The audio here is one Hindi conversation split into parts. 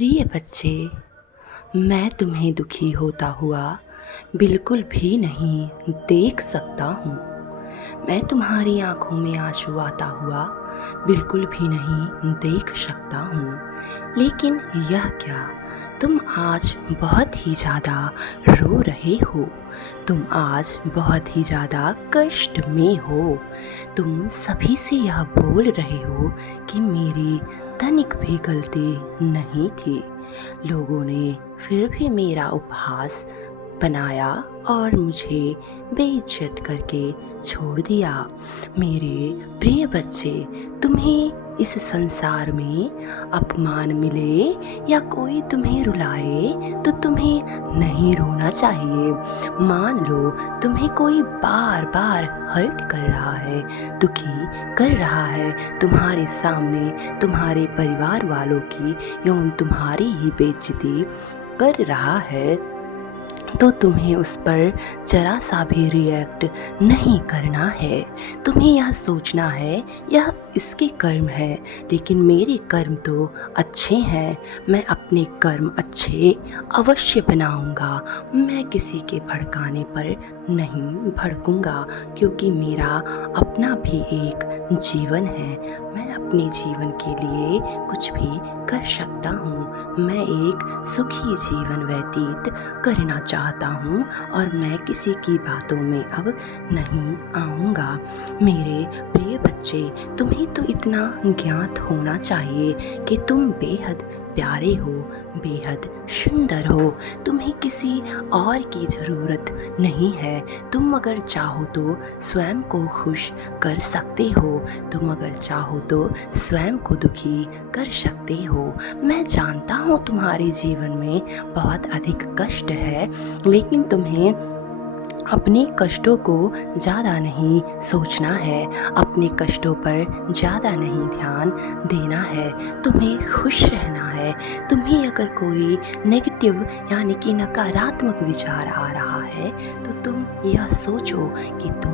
प्रिय बच्चे, मैं तुम्हें दुखी होता हुआ बिल्कुल भी नहीं देख सकता हूँ। मैं तुम्हारी आँखों में आंसू आता हुआ बिल्कुल भी नहीं देख सकता हूँ। लेकिन यह क्या, तुम आज बहुत ही ज़्यादा रो रहे हो। तुम आज बहुत ही ज़्यादा कष्ट में हो। तुम सभी से यह बोल रहे हो कि मेरी तनिक भी गलती नहीं थी। लोगों ने फिर भी मेरा उपहास बनाया और मुझे बेइज्जत करके छोड़ दिया। मेरे प्रिय बच्चे, तुम्हें इस संसार में अपमान मिले या कोई तुम्हें रुलाए तो तुम्हें नहीं रोना चाहिए। मान लो तुम्हें कोई बार बार हर्ट कर रहा है, दुखी कर रहा है, तुम्हारे सामने तुम्हारे परिवार वालों की एवं तुम्हारी ही बेइज्जती कर रहा है, तो तुम्हें उस पर जरा सा भी रिएक्ट नहीं करना है। तुम्हें यह सोचना है यह इसके कर्म है, लेकिन मेरे कर्म तो अच्छे हैं। मैं अपने कर्म अच्छे अवश्य बनाऊंगा। मैं किसी के भड़काने पर नहीं भड़कूंगा, क्योंकि मेरा अपना भी एक जीवन है। मैं अपने जीवन के लिए कुछ भी कर सकता हूँ। मैं एक सुखी जीवन व्यतीत करना चाहता हूँ और मैं किसी की बातों में अब नहीं आऊँगा। मेरे प्रिय बच्चे, तुम्हें तो इतना ज्ञात होना चाहिए कि तुम बेहद प्यारे हो, बेहद सुंदर हो। तुम्हें किसी और की ज़रूरत नहीं है। तुम अगर चाहो तो स्वयं को खुश कर सकते हो। तुम अगर चाहो तो स्वयं को दुखी कर सकते हो। मैं जानता हूँ तुम्हारे जीवन में बहुत अधिक कष्ट है, लेकिन तुम्हें अपने कष्टों को ज़्यादा नहीं सोचना है, अपने कष्टों पर ज़्यादा नहीं ध्यान देना है। तुम्हें खुश रहना है। तुम्हें अगर कोई नेगेटिव यानी कि नकारात्मक विचार आ रहा है तो तुम यह सोचो कि तुम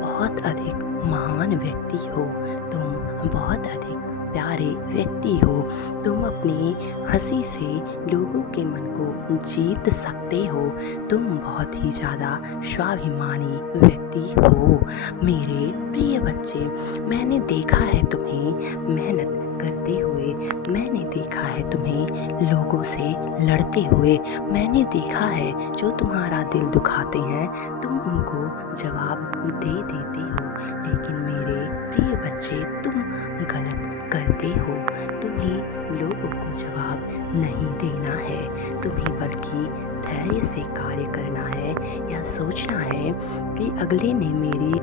बहुत अधिक महान व्यक्ति हो, तुम बहुत अधिक प्यारे व्यक्ति हो। तुम अपनी हंसी से लोगों के मन को जीत सकते हो। तुम बहुत ही ज़्यादा स्वाभिमानी व्यक्ति हो। मेरे प्रिय बच्चे, मैंने देखा है तुम्हें मेहनत करते हुए, मैंने देखा है तुम्हें लोगों से लड़ते हुए, मैंने देखा है जो तुम्हारा दिल दुखाते हैं तुम उनको जवाब दे देते हो। लेकिन मेरे प्रिय बच्चे, तुम गलत करते हो। तुम्हें लोगों को जवाब नहीं देना है, तुम्हें बल्कि धैर्य से कार्य करना है। यह सोचना है कि अगले ने मेरी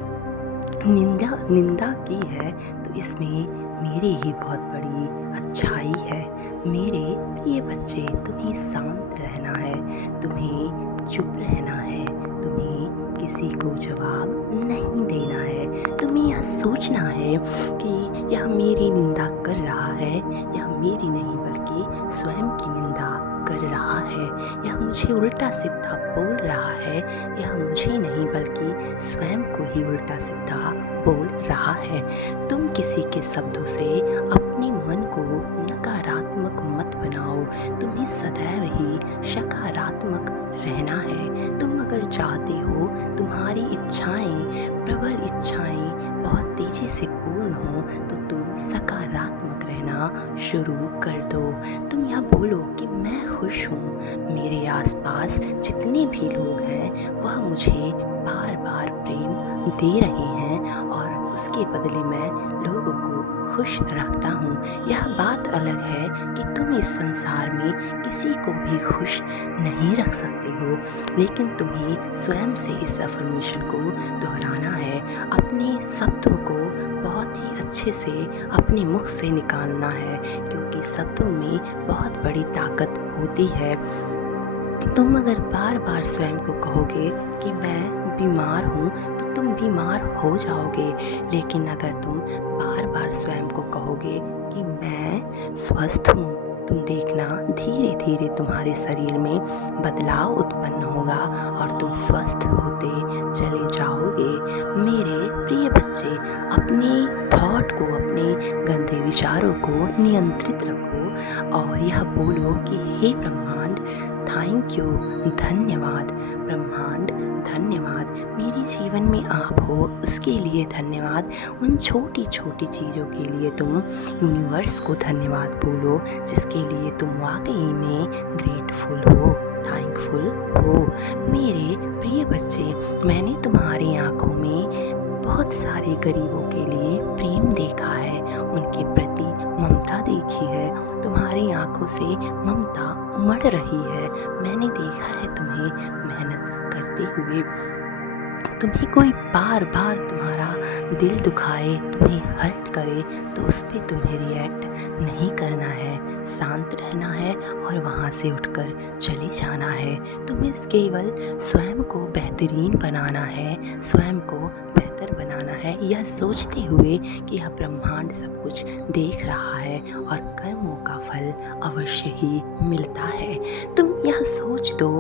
निंदा की है तो इसमें मेरी ही बहुत बड़ी अच्छाई है। मेरे प्रिय बच्चे, तुम्हें शांत रहना है, तुम्हें चुप रहना है, तुम्हें किसी को जवाब नहीं देना है। तुम्हें यह सोचना है कि यह मेरी निंदा कर रहा है, यह मेरी नहीं बल्कि स्वयं की निंदा कर रहा है। यह मुझे उल्टा सीधा बोल रहा है, यह मुझे नहीं बल्कि स्वयं को ही उल्टा सीधा बोल रहा है। तुम किसी के शब्दों से अपने मन को नकारात्मक मत बनाओ। तुम्हें सदैव ही सकारात्मक रहना है। तुम अगर चाहते हो तुम्हारी इच्छाएं, प्रबल इच्छाएं बहुत तेजी से पूर्ण हो तो तुम सकारात्मक रहना शुरू कर दो। तुम यह बोलो कि मैं खुश हूँ। मेरे आसपास जितने भी लोग हैं वह मुझे बार बार प्रेम दे रहे हैं और उसके बदले मैं लोगों को खुश रखता हूँ। यह बात अलग है कि तुम इस संसार में किसी को भी खुश नहीं रख सकते हो, लेकिन तुम्हें स्वयं से इस अफर्मेशन को दोहराना है। अपने शब्दों को बहुत ही अच्छे से अपने मुख से निकालना है, क्योंकि शब्दों में बहुत बड़ी ताकत होती है। तुम अगर बार बार स्वयं को कहोगे कि मैं बीमार हूँ तो तुम बीमार हो जाओगे, लेकिन अगर तुम बार बार स्वयं को कहोगे कि मैं स्वस्थ हूँ तुम देखना धीरे धीरे तुम्हारे शरीर में बदलाव उत्पन्न होगा और तुम स्वस्थ होते चले जाओगे। मेरे प्रिय बच्चे, अपने थॉट को, अपने गंदे विचारों को नियंत्रित रखो और यह बोलो कि हे ब्रह्मांड थैंक यू, धन्यवाद ब्रह्मांड, धन्यवाद मेरे जीवन में आप हो उसके लिए धन्यवाद। उन छोटी छोटी चीज़ों के लिए तुम यूनिवर्स को धन्यवाद बोलो जिसके लिए तुम वाकई में ग्रेटफुल हो, थैंकफुल हो। मेरे प्रिय बच्चे, मैंने तुम्हारी आँखों में बहुत सारे गरीबों के लिए प्रेम देखा है, उनके प्रति ममता देखी है। तुम्हारी आँखों से ममता उमड़ रही है। मैंने देखा है तुम्हें मेहनत करते हुए। तुम्हें कोई बार बार तुम्हारा दिल दुखाए, तुम्हें हर्ट करे तो उस पर तुम्हें रिएक्ट नहीं करना है, शांत रहना है और वहाँ से उठकर चले जाना है। तुम्हें केवल स्वयं को बेहतरीन बनाना है, स्वयं को बेहतर बनाना है, यह सोचते हुए कि यह ब्रह्मांड सब कुछ देख रहा है और कर्मों का फल अवश्य ही मिलता है। तुम यह सोच दो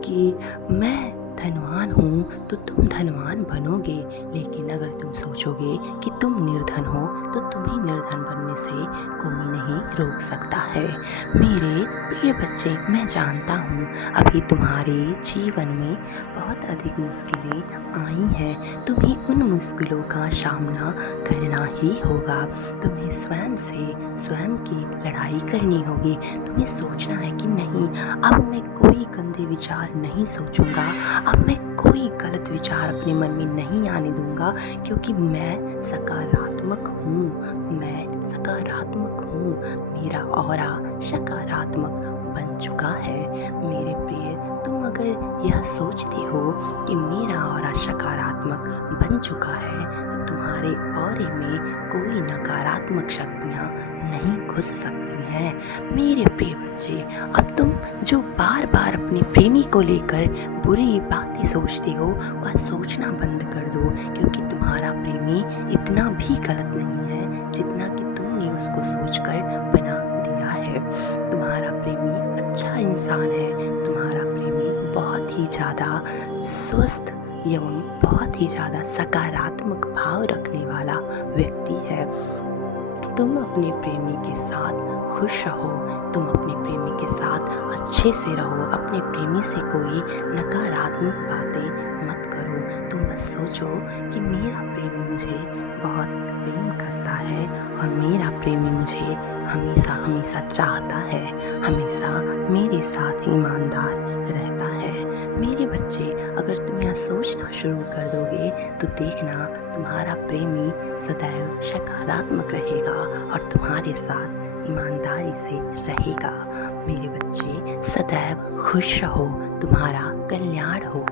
कि मैं धनवान हूँ तो तुम धनवान बनोगे, लेकिन अगर तुम सोचोगे कि तुम निर्धन हो तो तुम्हें निर्धन बनने से कोई नहीं रोक सकता है। मेरे प्रिय बच्चे, मैं जानता हूँ अभी तुम्हारे जीवन में बहुत अधिक मुश्किलें आई हैं। तुम्हें उन मुश्किलों का सामना करना ही होगा। तुम्हें स्वयं से स्वयं की लड़ाई करनी होगी। तुम्हें सोचना है कि नहीं, अब मैं कोई गंदे विचार नहीं सोचूंगा, अब मैं कोई गलत विचार अपने मन में नहीं आने दूंगा, क्योंकि मैं सकारात्मक हूँ, मैं सकारात्मक हूँ। मेरा ऑरा सकारात्मक बन चुका है। मेरे प्रिय, तुम अगर यह सोचते हो कि मेरा ऑरा सकारात्मक बन चुका है तो तुम्हारे ऑरे में कोई नकारात्मक शक्तियाँ नहीं घुस सकती हैं। मेरे प्रिय बच्चे, अब तुम जो बार बार अपने प्रेमी को लेकर बुरी बातें सोचते हो वह सोचना बंद कर दो, क्योंकि तुम्हारा प्रेमी इतना भी गलत नहीं है जितना कि तुमने उसको सोचकर बना दिया है। तुम्हारा प्रेमी अच्छा इंसान है। तुम्हारा प्रेमी बहुत ही ज़्यादा स्वस्थ एवं बहुत ही ज़्यादा सकारात्मक भाव रखने वाला व्यक्ति है। तुम अपने प्रेमी के साथ खुश रहो, तुम अपने प्रेमी के साथ अच्छे से रहो, अपने प्रेमी से कोई नकारात्मक बातें मत करो। तुम बस सोचो कि मेरा प्रेमी मुझे बहुत प्रेम करता है और मेरा प्रेमी मुझे हमेशा हमेशा चाहता है, हमेशा मेरे साथ ईमानदार रहता है। मेरे बच्चे, अगर तुम यह सोचना शुरू कर दोगे तो देखना तुम्हारा प्रेमी सदैव सकारात्मक रहेगा और तुम्हारे साथ ईमानदारी से रहेगा। मेरे बच्चे, सदैव खुश रहो, तुम्हारा कल्याण हो।